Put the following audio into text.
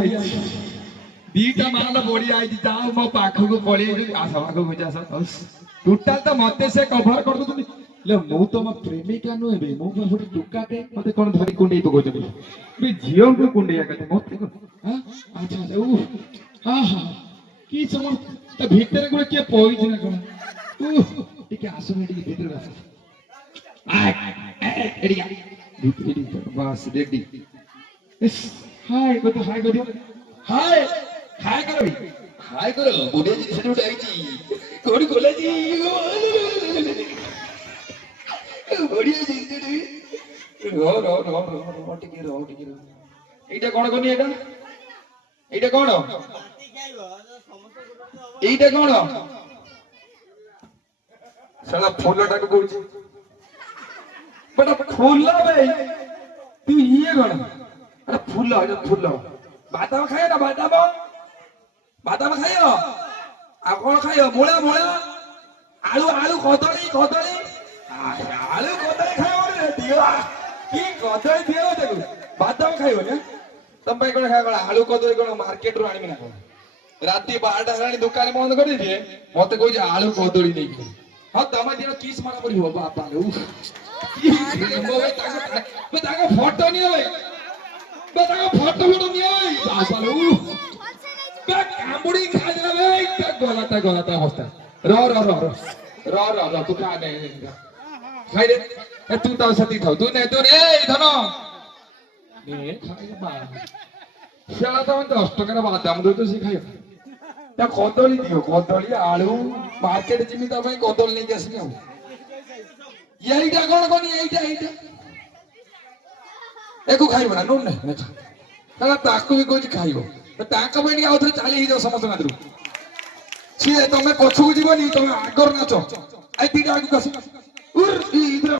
आई दीटा माला बोड़ी आई जाओ मो पाखो को पड़ी आस पाखो को आस टोटाल तो मते से कवर कर दो तुम ले मु तो म प्रेमिका नु बे मु को थोड़ी टुकाटे मते कोन धरी कुंडई पको जबे बे झियो को कुंडई काटे मते को हां अच्छा अच्छा ऊ हां हां की समझ त भीतर को के पई ना कोन ऊ टिके आसो में टिके भीतर आस एडिया भीतर बस रेडी हाय को तो हाय को हाय हाय करो हाय करो बुढ़े जी से उठाई जी कोड़ी खोला जी बढ़िया जी रो टिके এইটা কোন কোনি এইটা কোন এইটা কোন সালা ফুলটাকে কইছি বড় ফুল ভাই তুই ইয়ে কোন আরে ফুল বাদাম খায় না বাদাম খায় আর কোন খায় মোলা আলু কদলি আলু কদলি খায় দিও কি কদলি দিও দেখো বাদাম খাইও না তম পাই কোন খায় কোন আলু কদলি কোন মার্কেট রু আনিবি না কোন রাতে 12টা রানি দোকান বন্ধ করে দিয়ে মতে কই যে আলু কদলি নেই হ্যাঁ তমা দিন কিস মারা পড়ি হো বাবা লে কি মোবাইল তাকে ফটো নিয়ে ভাই বেটা ফটো নিয়ে ভাই বাবা লে বে কামড়ি খাই দিলা ভাই গলাটা অবস্থা র তু খা দে খাই দে তুই তো সাথী থাও তুই এই ধন নে খাই বা শালা তো 10 টাকার বাদাম দই তো সে খাই তা কদলি দিও কদলি আলু মার্কেট জিমি তা ভাই কদলি নেই আসবি আও এইটা কোন কোন এইটা একু খাইব না নুন না তাহলে তাকু ବି কইছি খাইব ତାଙ୍କ ପାଇଁ ଟିକେ ଆଉଥରେ ଚାଲି ହେଇଯାଉ ସମସ୍ତଙ୍କ ହାତରୁ ସିଏ ତମେ ପଛକୁ ଯିବନି ତମେ ଆଗରୁ ନାଚ ଆଇ ଦିଟା ଆଗକୁ ଆସ